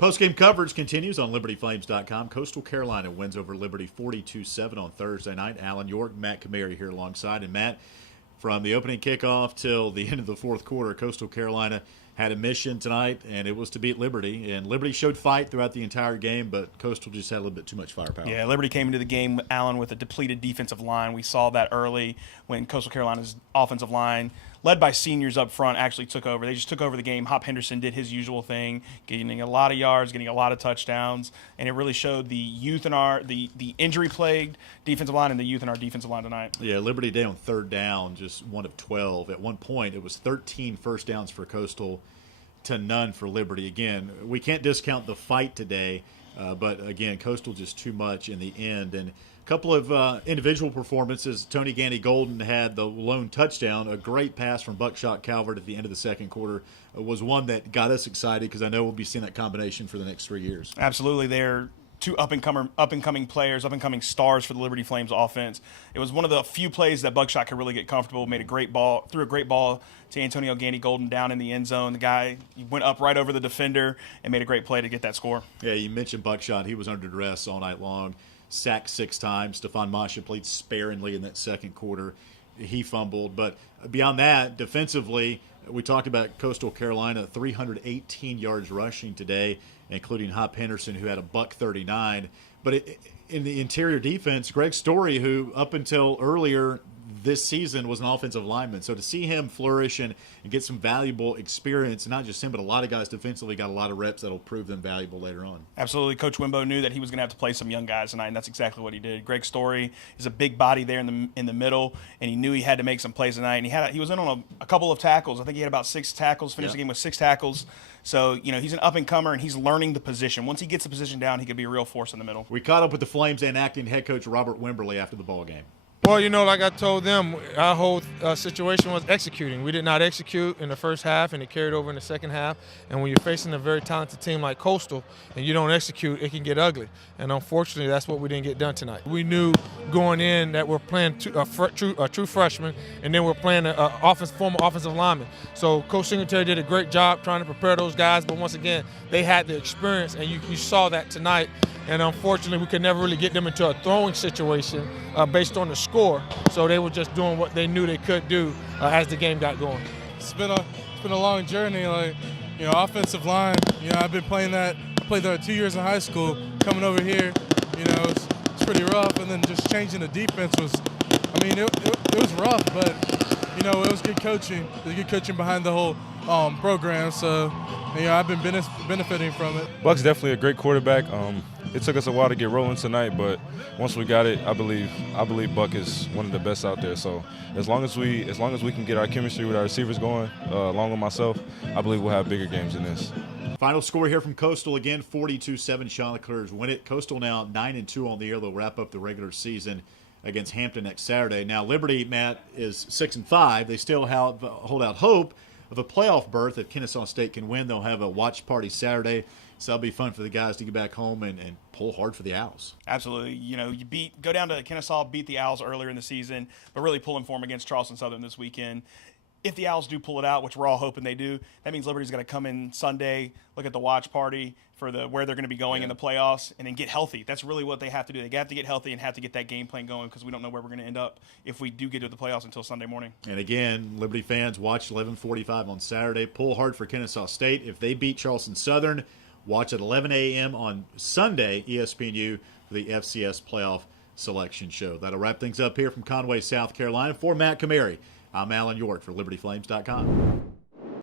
Post-game coverage continues on LibertyFlames.com. Coastal Carolina wins over Liberty 42-7 on Thursday night. Alan York, Matt Kamary here alongside. And Matt, from the opening kickoff till the end of the fourth quarter, Coastal Carolina had a mission tonight, and it was to beat Liberty. And Liberty showed fight throughout the entire game, but Coastal just had a little bit too much firepower. Yeah, Liberty came into the game, Allen, with a depleted defensive line. We saw that early when Coastal Carolina's offensive line, led by seniors up front, actually took over. They just took over the game. Hop Henderson did his usual thing, getting a lot of yards, getting a lot of touchdowns, and it really showed the youth in the injury-plagued defensive line and the youth in our defensive line tonight. Yeah, Liberty Day on third down, just 1 of 12. At one point, it was 13 first downs for Coastal to none for Liberty. Again, we can't discount the fight today, but again, Coastal just too much in the end. And a couple of individual performances. Tony Gandy-Golden had the lone touchdown. A great pass from Buckshot Calvert at the end of the second quarter was one that got us excited because I know we'll be seeing that combination for the next 3 years. Absolutely. They're two up-and-coming players, up-and-coming stars for the Liberty Flames offense. It was one of the few plays that Buckshot could really get comfortable, threw a great ball to Antonio Gandy-Golden down in the end zone. The guy went up right over the defender and made a great play to get that score. Yeah, you mentioned Buckshot. He was under duress all night long. Sacked 6 times. Stefan Masha played sparingly in that second quarter. He fumbled. But beyond that, defensively, we talked about Coastal Carolina, 318 yards rushing today, including Hop Henderson, who had a $139. But in the interior defense, Greg Story, who up until earlier this season was an offensive lineman. So to see him flourish and get some valuable experience, not just him, but a lot of guys defensively got a lot of reps that'll prove them valuable later on. Absolutely. Coach Wimbo knew that he was going to have to play some young guys tonight, and that's exactly what he did. Greg Story is a big body there in the middle, and he knew he had to make some plays tonight. And he was in on a couple of tackles. I think he had about 6 tackles, finished the game with 6 tackles. So, he's an up-and-comer, and he's learning the position. Once he gets the position down, he could be a real force in the middle. We caught up with the Flames and acting head coach Robert Wimberly after the ball game. Well, like I told them, our whole situation was executing. We did not execute in the first half, and it carried over in the second half. And when you're facing a very talented team like Coastal and you don't execute, it can get ugly. And unfortunately, that's what we didn't get done tonight. We knew going in that we're playing a true freshman, and then we're playing a former offensive lineman. So Coach Singletary did a great job trying to prepare those guys, but once again, they had the experience, and you saw that tonight. And unfortunately, we could never really get them into a throwing situation based on the score. So they were just doing what they knew they could do as the game got going. It's been a long journey. Offensive line. I've been played that 2 years in high school. Coming over here, it's pretty rough. And then just changing the defense was, it was rough, but it was good coaching. It was good coaching behind the whole program. So I've been benefiting from it. Buck's definitely a great quarterback. It took us a while to get rolling tonight, but once we got it, I believe Buck is one of the best out there. So as long as we can get our chemistry with our receivers going, along with myself, I believe we'll have bigger games than this. Final score here from Coastal again, 42-7. Chanticleers win it. Coastal now 9-2 on the year. They'll wrap up the regular season against Hampton next Saturday. Now Liberty, Matt, is 6-5. They still hold out hope of a playoff berth. If Kennesaw State can win, they'll have a watch party Saturday. So that'll be fun for the guys to get back home and pull hard for the Owls. Absolutely. You go down to Kennesaw, beat the Owls earlier in the season, but really pulling form against Charleston Southern this weekend. If the Owls do pull it out, which we're all hoping they do, that means Liberty's going to come in Sunday, look at the watch party for where they're going to be going in the playoffs, and then get healthy. That's really what they have to do. They have to get healthy and have to get that game plan going because we don't know where we're going to end up if we do get to the playoffs until Sunday morning. And again, Liberty fans, watch 11:45 on Saturday. Pull hard for Kennesaw State. If they beat Charleston Southern, watch at 11 a.m. on Sunday, ESPNews, for the FCS Playoff Selection Show. That'll wrap things up here from Conway, South Carolina. For Matt Kamary, I'm Alan York for LibertyFlames.com.